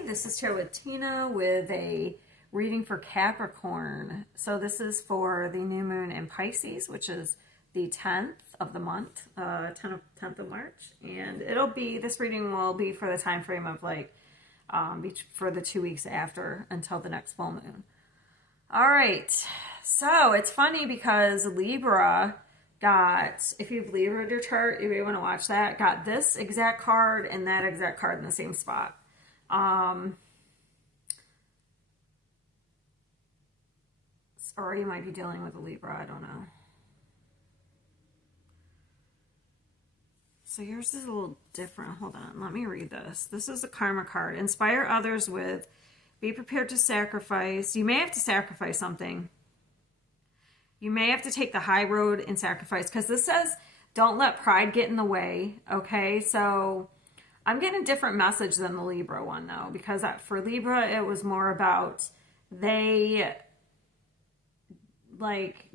Hi, this is Tarot with Tina with a reading for Capricorn. So this is for the new moon in Pisces, which is the 10th of the month, 10th of March. And this reading will be for the time frame of for the 2 weeks after until the next full moon. All right, so it's funny because Libra got, if you've Libra'd your chart, if you want to watch that, got this exact card and that exact card in the same spot. Or you might be dealing with a Libra, I don't know. So yours is a little different. Hold on, let me read this. This is the Karma card. Inspire others with, be prepared to sacrifice. You may have to sacrifice something. You may have to take the high road and sacrifice, because this says, don't let pride get in the way, okay? So I'm getting a different message than the Libra one, though, because for Libra, it was more about they,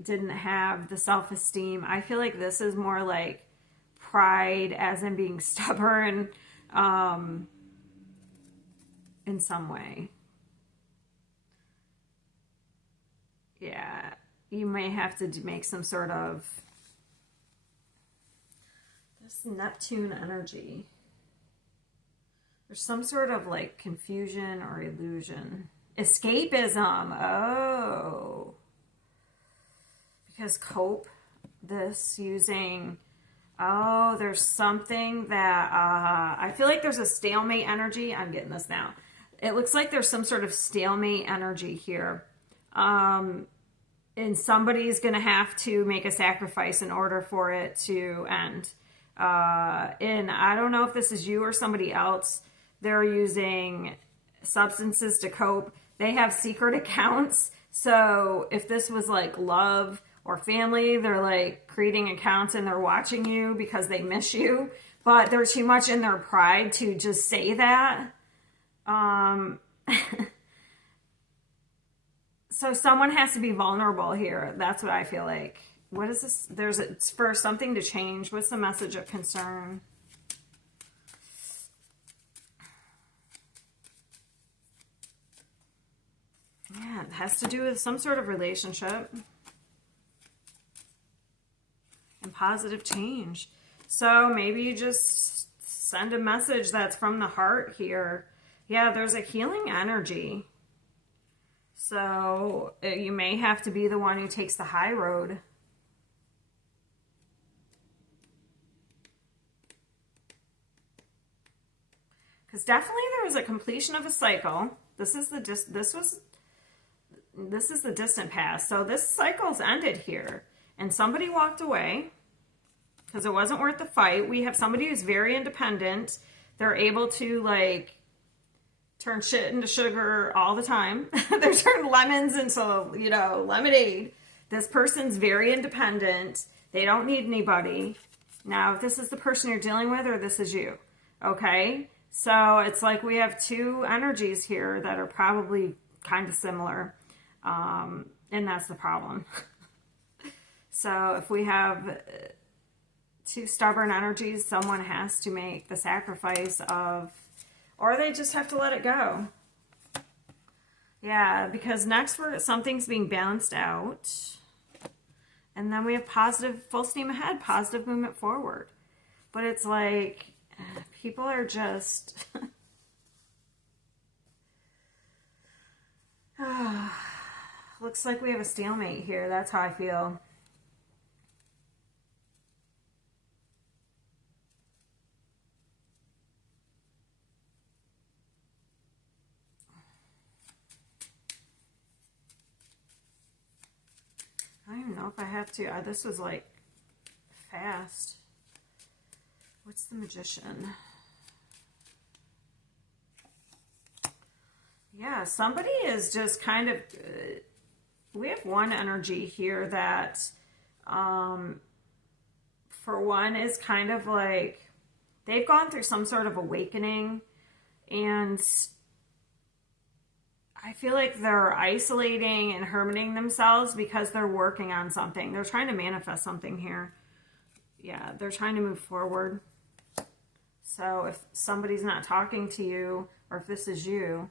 didn't have the self-esteem. I feel like this is more like pride as in being stubborn in some way. Yeah. You may have to make some sort of this Neptune energy. There's some sort of confusion or illusion. Escapism. Oh. Because cope this using, there's something that, I feel like there's a stalemate energy. I'm getting this now. It looks like there's some sort of stalemate energy here. And somebody's going to have to make a sacrifice in order for it to end. And I don't know if this is you or somebody else. They're using substances to cope. They have secret accounts. So if this was love or family, they're creating accounts and they're watching you because they miss you. But they're too much in their pride to just say that. So someone has to be vulnerable here. That's what I feel like. What is this? It's for something to change. What's the message of concern? Yeah, it has to do with some sort of relationship and positive change. So maybe you just send a message that's from the heart here. Yeah, there's a healing energy. So you may have to be the one who takes the high road. Because definitely there was a completion of a cycle. This is the distant past. So this cycle's ended here. And somebody walked away because it wasn't worth the fight. We have somebody who's very independent. They're able to turn shit into sugar all the time. They're turning lemons into, lemonade. This person's very independent. They don't need anybody. Now, if this is the person you're dealing with or this is you, okay? So it's we have two energies here that are probably kind of similar. And that's the problem. So if we have two stubborn energies, someone has to make the sacrifice of, or they just have to let it go. Yeah, because next something's being balanced out. And then we have positive, full steam ahead, positive movement forward. But it's people are just... Looks like we have a stalemate here. That's how I feel. I don't even know if I have to. This was fast. What's the Magician? Yeah, somebody is just kind of... we have one energy here that, for one, is kind of they've gone through some sort of awakening, and I feel like they're isolating and hermiting themselves because they're working on something. They're trying to manifest something here. Yeah, they're trying to move forward. So if somebody's not talking to you, or if this is you,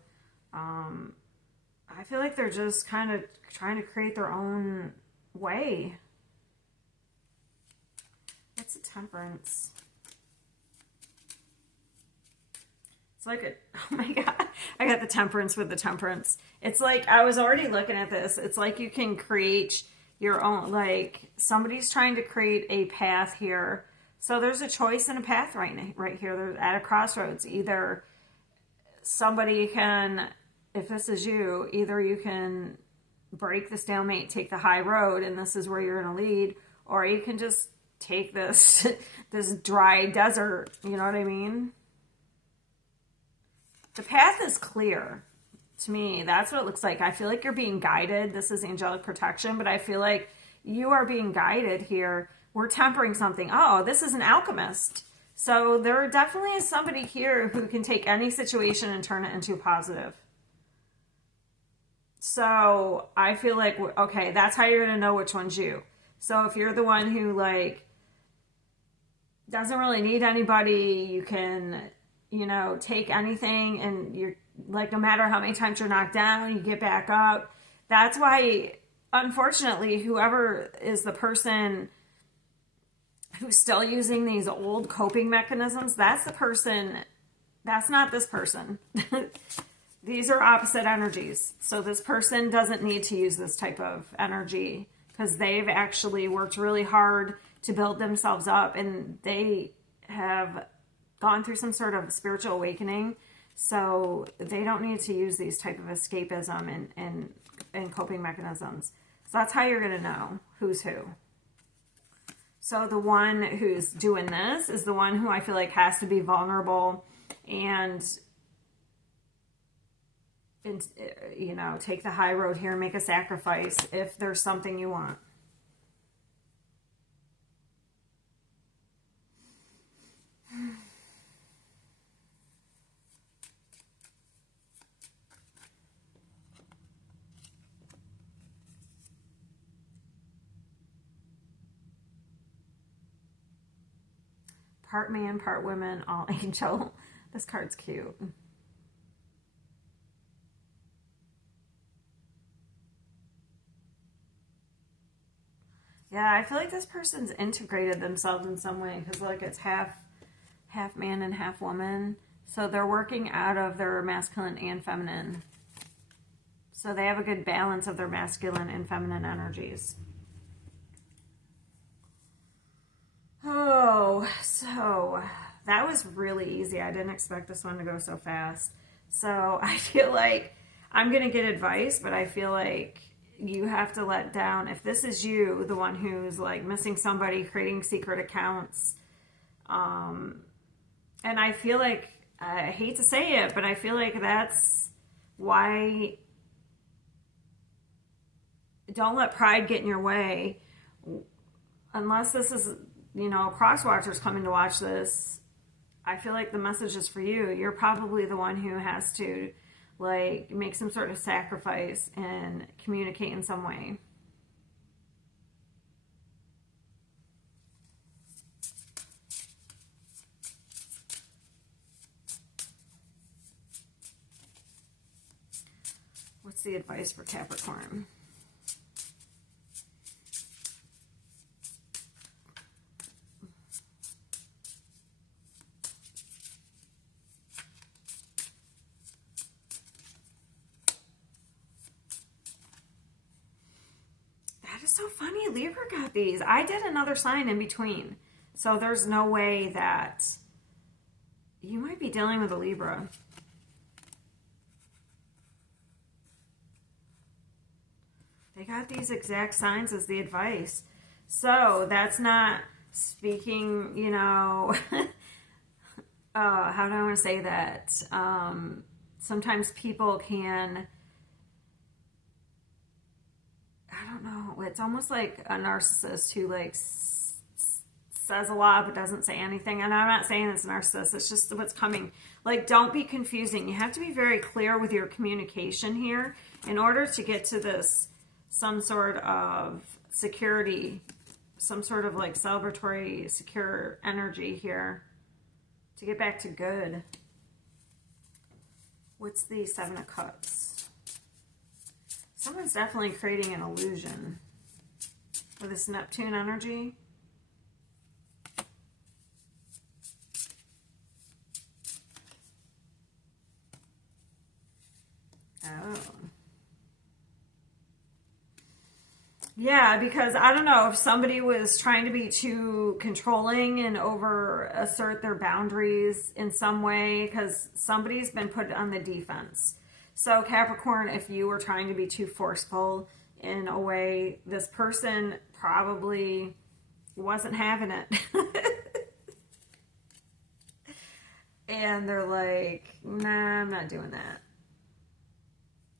I feel like they're just kind of trying to create their own way. What's the Temperance? It's like oh my God, I got the Temperance with the Temperance. It's like, I was already looking at this. It's like you can create your own, like somebody's trying to create a path here. So there's a choice and a path right here. They're at a crossroads. Either somebody can, if this is you, either you can break the stalemate, take the high road, and this is where you're going to lead, or you can just take this this dry desert. You know what I mean? The path is clear to me. That's what it looks like. I feel like you're being guided. This is angelic protection, but I feel like you are being guided here. We're tempering something. Oh, this is an alchemist. So there definitely is somebody here who can take any situation and turn it into positive. So I feel like, okay, that's how you're going to know which one's you. So if you're the one who like doesn't really need anybody, you can, you know, take anything, and you're like, no matter how many times you're knocked down, you get back up. That's why, unfortunately, whoever is the person who's still using these old coping mechanisms, that's the person, that's not this person. These are opposite energies. So this person doesn't need to use this type of energy because they've actually worked really hard to build themselves up, and they have gone through some sort of spiritual awakening. So they don't need to use these type of escapism and coping mechanisms. So that's how you're going to know who's who. So the one who's doing this is the one who I feel like has to be vulnerable and you know, take the high road here, make a sacrifice if there's something you want. Part man, part women, all angel. This card's cute. Yeah, I feel like this person's integrated themselves in some way because, like, it's half man and half woman. So they're working out of their masculine and feminine. So they have a good balance of their masculine and feminine energies. Oh, so that was really easy. I didn't expect this one to go so fast. So I feel like I'm going to get advice, but I feel like you have to let down. If this is you, the one who's like missing somebody, creating secret accounts, and I feel like, I hate to say it, but I feel like that's why, don't let pride get in your way. Unless this is, you know, cross watchers coming to watch this, I feel like the message is for you. You're probably the one who has to, like, make some sort of sacrifice and communicate in some way. What's the advice for Capricorn? So funny, Libra got these. I did another sign in between, so there's no way that you might be dealing with a Libra. They got these exact signs as the advice, so that's not speaking, you know, how do I want to say that? Sometimes people can, I don't know, it's almost like a narcissist who like says a lot but doesn't say anything. And I'm not saying it's a narcissist, it's just what's coming. Like, don't be confusing. You have to be very clear with your communication here in order to get to this, some sort of security, some sort of like celebratory, secure energy here. to get back to good. What's the Seven of Cups? Someone's definitely creating an illusion with this Neptune energy. Oh. Yeah, because I don't know if somebody was trying to be too controlling and over assert their boundaries in some way, because somebody's been put on the defense. So Capricorn, if you were trying to be too forceful in a way, this person probably wasn't having it. And they're like, nah, I'm not doing that.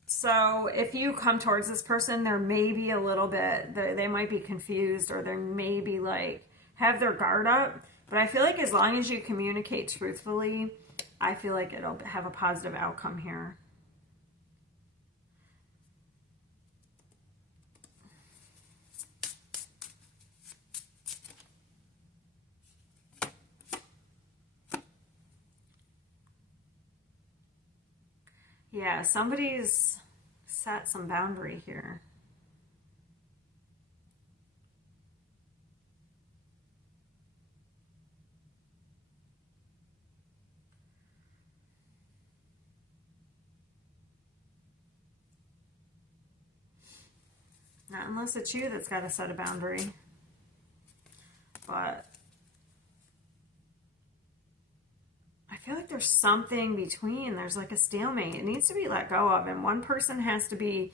So if you come towards this person, there may be a little bit, they might be confused, or they may be like, have their guard up. But I feel like as long as you communicate truthfully, I feel like it'll have a positive outcome here. Yeah, somebody's set some boundary here. Not unless it's you that's got to set a boundary. But I feel like there's something between. There's like a stalemate. It needs to be let go of. And one person has to be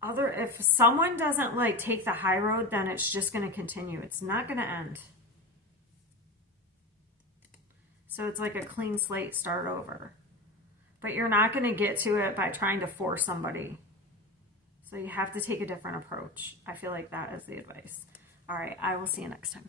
other. If someone doesn't like take the high road, then it's just going to continue. It's not going to end. So it's like a clean slate, start over. But you're not going to get to it by trying to force somebody. So you have to take a different approach. I feel like that is the advice. All right, I will see you next time.